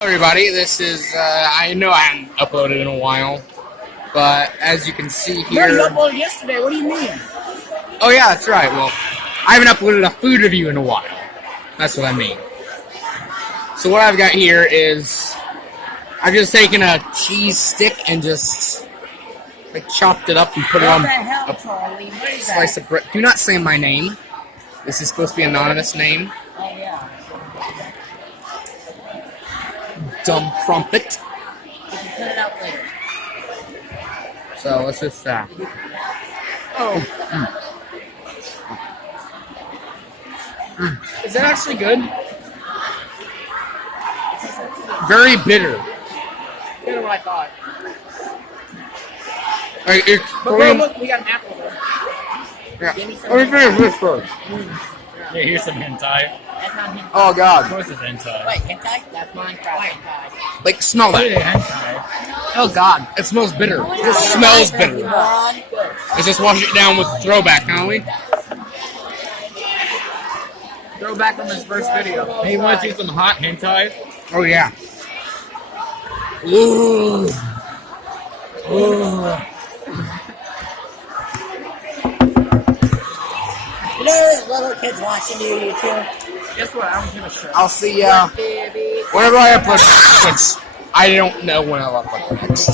Hello everybody, this is, I know I haven't uploaded in a while, but as you can see No, you here... uploaded yesterday, what do you mean? Oh yeah, that's right, well, I haven't uploaded a food review in a while. That's what I mean. So what I've got here is, I've just taken a cheese stick and just, like, chopped it up and put it on What the hell, Charlie? What a is slice that? of bread. Do not say my name. This is supposed to be an anonymous name. Oh, yeah. Dumb crumpet. You can cut it out later. So let's just, Oh. Is that actually good? very bitter. Better than what I thought. Like, it's But bro, look, we got an apple though. yeah. Give me some Let me finish this first. Yeah, here's some hentai. That's not hentai. Oh Of god. course it's hentai. Wait, hentai? That's Minecraft hentai. Like, smell Look that. at hentai. Oh god. It smells bitter. It just smells bitter. Let's just wash it down with throwback, can't we? Throw back from his first video. Hey, you want to see some hot hentai? Oh yeah. Ooh. Ooh. You know there's little kids watching you, YouTube? Guess what? I don't give a shit. I'll see ya. Whenever I upload next. I don't know when I'll upload next.